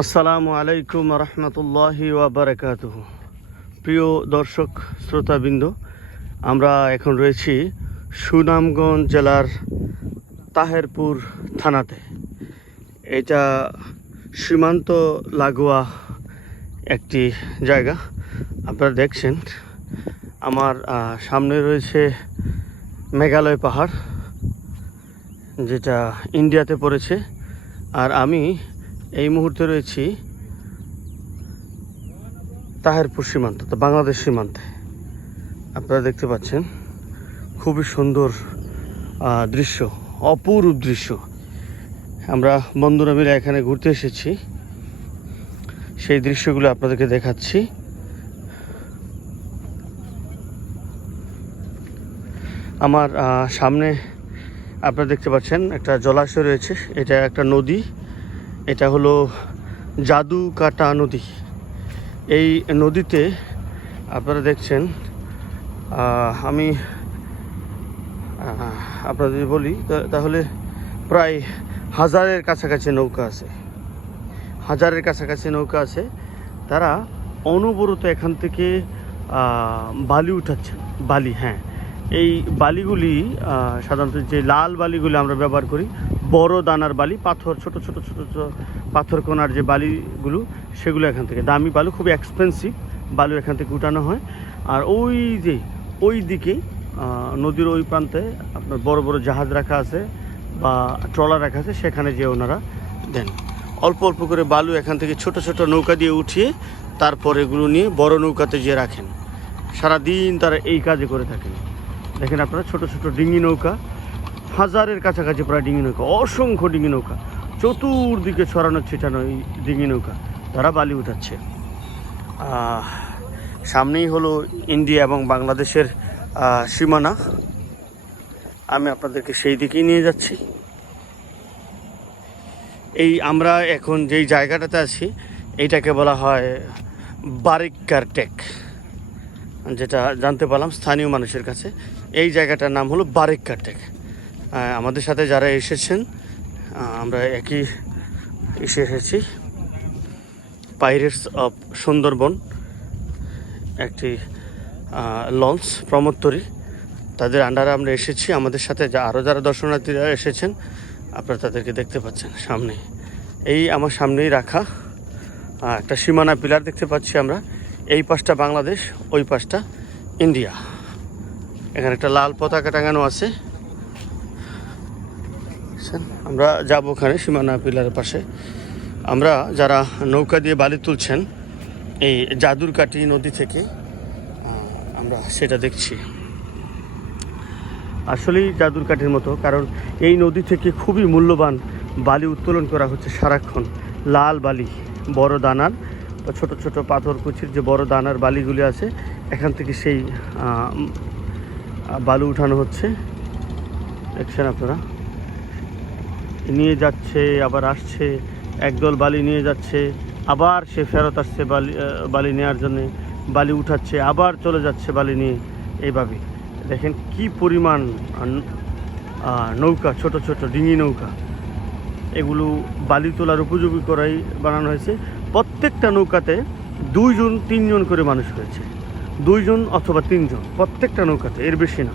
আসসালামু আলাইকুম রহমতুল্লাহি ওয়া বারাকাতুহু। প্রিয় দর্শক শ্রোতাবৃন্দ, আমরা এখন রয়েছি সুনামগঞ্জ জেলার তাহেরপুর থানাতে। এটা সীমান্ত লাগোয়া একটি জায়গা। আপনারা দেখছেন আমার সামনে রয়েছে মেঘালয় পাহাড়, যেটা ইন্ডিয়াতে পড়েছে। আর আমি এই মুহূর্তে রয়েছি তাহেরপুর সীমান্ত, তো বাংলাদেশ সীমান্তে। আপনারা দেখতে পাচ্ছেন খুবই সুন্দর দৃশ্য, অপরূপ দৃশ্য। আমরা বন্ধুরা মিলে এখানে ঘুরতে এসেছি, সেই দৃশ্যগুলো আপনাদেরকে দেখাচ্ছি। আমার সামনে আপনারা দেখতে পাচ্ছেন একটা জলাশয় রয়েছে, এটা একটা নদী। এটা হলো জাদুকাটা নদী। এই নদীতে আপনারা দেখছেন, আমি আপনাদের যদি বলি তাহলে প্রায় হাজারের কাছাকাছি নৌকা আছে, হাজারের কাছাকাছি নৌকা আছে। তারা অনবরত এখান থেকে বালি উঠাচ্ছেন। বালি, হ্যাঁ, এই বালিগুলি সাধারণত যে লাল বালিগুলি আমরা ব্যবহার করি, বড় দানার বালি, পাথর, ছোট ছোট ছোট ছোট পাথর কোনার যে বালিগুলো, সেগুলো এখান থেকে দামি বালু, খুবই এক্সপেন্সিভ বালু এখান থেকে উঠানো হয়। আর ওই দিকে নদীর ওই প্রান্তে আপনার বড় বড় জাহাজ রাখা আছে বা ট্রলার রাখা আছে, সেখানে যে ওনারা দেন। অল্প অল্প করে বালু এখান থেকে ছোট ছোট নৌকা দিয়ে উঠিয়ে তারপর এগুলো নিয়ে বড় নৌকাতে যেয়ে রাখেন। সারাদিন তারা এই কাজে করে থাকেন। দেখেন আপনারা ছোট ছোট ডিঙি নৌকা, হাজারের কাছাকাছি প্রায় ডিঙি নৌকা, অসংখ্য ডিঙি নৌকা, চতুর্দিকে ছড়ানো ছিটানো এই ডিঙি নৌকা, তারা বালি উঠাচ্ছে। সামনেই হলো ইন্ডিয়া এবং বাংলাদেশের সীমানা। আমি আপনাদেরকে সেই দিকেই নিয়ে যাচ্ছি। এই আমরা এখন যেই জায়গাটাতে আছি, এইটাকে বলা হয় বারিক্কার টেক, যেটা জানতে পারলাম স্থানীয় মানুষের কাছে। এই জায়গাটার নাম হলো বারিক্কার টেক। আমাদের সাথে যারা এসেছেন, আমরা একই এসেছি, পাইরেটস অফ সুন্দরবন একটি লঞ্চ প্রমোত্তরী, তাদের আন্ডারে আমরা এসেছি। আমাদের সাথে আরও যারা দর্শনার্থীরা এসেছেন, আপনারা তাদেরকে দেখতে পাচ্ছেন সামনে। এই আমার সামনেই রাখা একটা সীমানা পিলার দেখতে পাচ্ছি আমরা। এই পাশটা বাংলাদেশ, ওই পাশটা ইন্ডিয়া। এখানে একটা লাল পতাকা টাঙানো আছে। আমরা যাব ওখানে সীমানা পিলারের পাশে। আমরা যারা নৌকা দিয়ে বালি তুলছেন এই জাদুরকাঠি নদী থেকে, আমরা সেটা দেখছি। আসলেই জাদুরকাঠির মতো, কারণ এই নদী থেকে খুবই মূল্যবান বালি উত্তোলন করা হচ্ছে সারাক্ষণ। লাল বালি, বড় দানার বা ছোটো ছোটো পাথর কুচির যে বড় দানার বালিগুলি আছে, এখান থেকে সেই বালু উঠানো হচ্ছে। দেখছেন আপনারা, নিয়ে যাচ্ছে আবার আসছে, একদল বালি নিয়ে যাচ্ছে, আবার সে ফেরত আসছে বালি নেওয়ার জন্যে, বালি উঠাচ্ছে, আবার চলে যাচ্ছে বালি নিয়ে। এইভাবে দেখেন কি পরিমাণ নৌকা, ছোট ছোট ডিঙি নৌকা, এগুলো বালি তোলার উপযোগী করাই বানানো হয়েছে। প্রত্যেকটা নৌকাতে 2-3 জন করে মানুষ রয়েছে, 2 জন অথবা 3 জন প্রত্যেকটা নৌকাতে, এর বেশি না।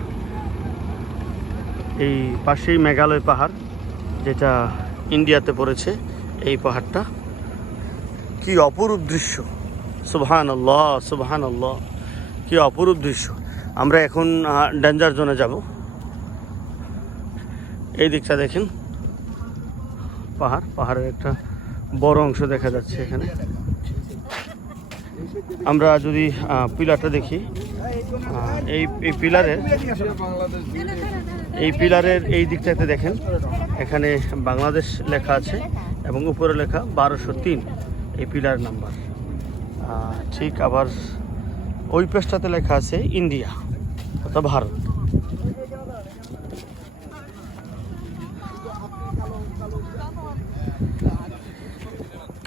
এই পাশেই মেঘালয় পাহাড়, যেটা ইন্ডিয়াতে পড়েছে। এই পাহাড়টা কি অপরূপ দৃশ্য! সুবহানাল্লাহ, সুবহানাল্লাহ, কি অপরূপ দৃশ্য। আমরা এখন ডেঞ্জার জোনে যাব। এই দিকটা দেখেন, পাহাড়ের একটা বড় অংশ দেখা যাচ্ছে এখানে। আমরা যদি পিলারটা দেখি, এই পিলারের এই দিকটাতে দেখেন, এখানে বাংলাদেশ লেখা আছে এবং উপরে লেখা 1203, এই পিলার নাম্বার। ঠিক আবার ওই পেজটাতে লেখা আছে ইন্ডিয়া অর্থাৎ ভারত।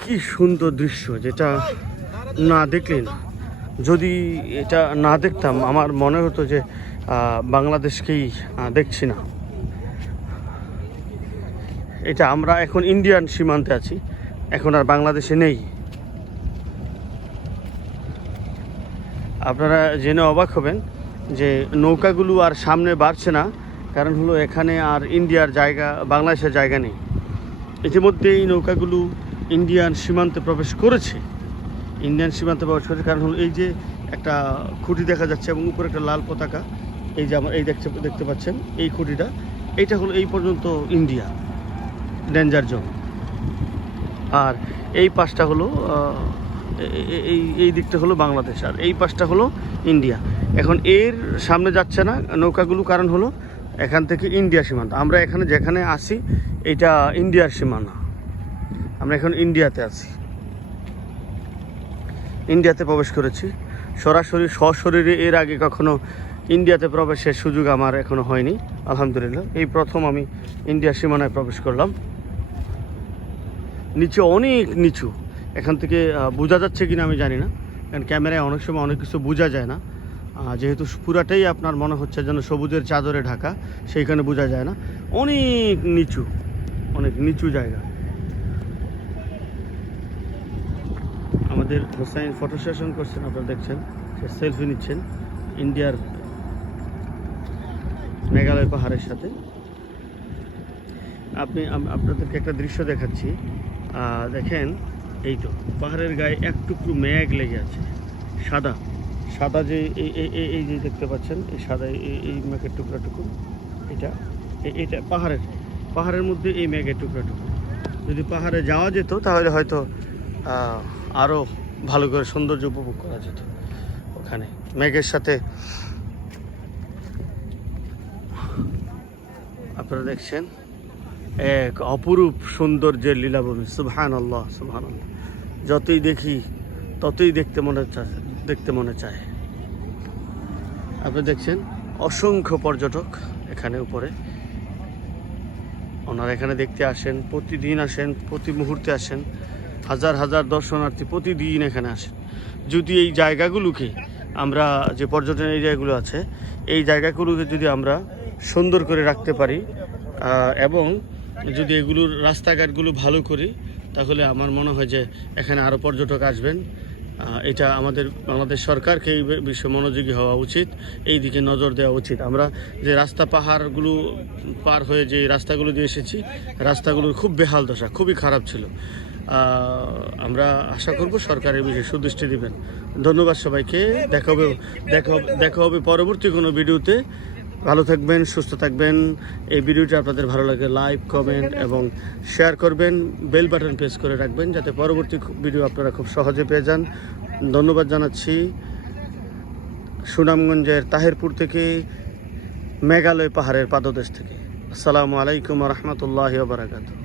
কি সুন্দর দৃশ্য, যেটা না দেখলে না। যদি এটা না দেখতাম, আমার মনে হতো যে বাংলাদেশকেই দেখছি না। এটা আমরা এখন ইন্ডিয়ান সীমান্তে আছি, এখন আর বাংলাদেশে নেই। আপনারা জেনে অবাক হবেন যে নৌকাগুলো আর সামনে বাড়ছে না, কারণ হলো এখানে আর ইন্ডিয়ার জায়গা, বাংলাদেশের জায়গা নেই। ইতিমধ্যে এই নৌকাগুলো ইন্ডিয়ান সীমান্তে প্রবেশ করেছে, কারণ হলো এই যে একটা খুঁটি দেখা যাচ্ছে এবং উপরে একটা লাল পতাকা, এই যে আমার এই দেখতে পাচ্ছেন এই খুঁটিটা, এইটা হলো এই পর্যন্ত ইন্ডিয়া ডেঞ্জার জোন। আর এই পাশটা হলো এই দিকটা হলো বাংলাদেশ, আর এই পাশটা হলো ইন্ডিয়া। এখন এর সামনে যাচ্ছে না নৌকাগুলো, কারণ হলো এখান থেকে ইন্ডিয়া সীমান্ত। আমরা এখানে যেখানে আসি এটা ইন্ডিয়ার সীমানা, আমরা এখন ইন্ডিয়াতে আছি, ইন্ডিয়াতে প্রবেশ করেছি সরাসরি সশরীরে। এর আগে কখনো ইন্ডিয়াতে প্রবেশের সুযোগ আমার এখনো হয়নি, আলহামদুলিল্লাহ। এই প্রথম আমি ইন্ডিয়ার সীমানায় প্রবেশ করলাম। নিচে অনেক নিচু, এখান থেকে বোঝা যাচ্ছে কিনা আমি জানি না, কারণ ক্যামেরায় অনেক সময় অনেক কিছু বোঝা যায় না, যেহেতু পুরাটাই আপনার মনে হচ্ছে যেন সবুজের চাদরে ঢাকা, সেইখানে বোঝা যায় না। অনেক নিচু, অনেক নিচু জায়গা। আমাদের হোসাইন ফটো সেশন করছেন, আপনারা দেখছেন, সে সেলফি নিচ্ছেন ইন্ডিয়ার মেঘালয় পাহাড়ের সাথে। আপনাদেরকে একটা দৃশ্য দেখাচ্ছি, দেখেন এই তো পাহাড়ের গায়ে এক টুকরো মেঘ লেগে আছে, সাদা সাদা, যে এই যে দেখতে পাচ্ছেন এই সাদা এই মেঘের টুকরাটুকু, এটা পাহাড়ের মধ্যে এই মেঘের টুকরাটুকু। যদি পাহাড়ে যাওয়া যেত তাহলে হয়তো আরও ভালো করে সৌন্দর্য উপভোগ করা যেত। ওখানে মেঘের সাথে আপনারা দেখছেন এক অপরূপ সৌন্দর্যের লীলাভূমি। সুবহানাল্লাহ, সুবহানাল্লাহ। যতই দেখি ততই দেখতে মনে চায়। আপনি দেখছেন অসংখ্য পর্যটক এখানে উপরে, ওনারা এখানে দেখতে আসেন, প্রতিদিন আসেন, প্রতি মুহূর্তে আসেন, হাজার হাজার দর্শনার্থী প্রতিদিন এখানে আসেন। যদি এই জায়গাগুলোকে আমরা, যে পর্যটন এরিয়াগুলো আছে, এই জায়গাগুলোকে যদি আমরা সুন্দর করে রাখতে পারি এবং যদি এগুলোর রাস্তাঘাটগুলো ভালো করি, তাহলে আমার মনে হয় যে এখানে আরও পর্যটক আসবেন। এটা আমাদের বাংলাদেশ সরকারকে এই বিষয়ে মনোযোগী হওয়া উচিত, এই দিকে নজর দেওয়া উচিত। আমরা যে রাস্তা পাহাড়গুলো পার হয়ে যে রাস্তাগুলো দিয়ে এসেছি, রাস্তাগুলোর খুব বেহাল দশা, খুবই খারাপ ছিল। আমরা আশা করব সরকার এই বিষয়ে সুদৃষ্টি দিবেন। ধন্যবাদ সবাইকে। দেখা হবে পরবর্তী কোনো ভিডিওতে। ভালো থাকবেন, সুস্থ থাকবেন। এই ভিডিওটা আপনাদের ভালো লাগে লাইক, কমেন্ট এবং শেয়ার করবেন, বেল বাটন প্রেস করে রাখবেন যাতে পরবর্তী ভিডিও আপনারা খুব সহজে পেয়ে যান। ধন্যবাদ জানাচ্ছি সুনামগঞ্জের তাহিরপুর থেকে, মেঘালয় পাহাড়ের পাদদেশ থেকে। আসসালামু আলাইকুম ওয়া রাহমাতুল্লাহি ওয়া বারাকাতুহু।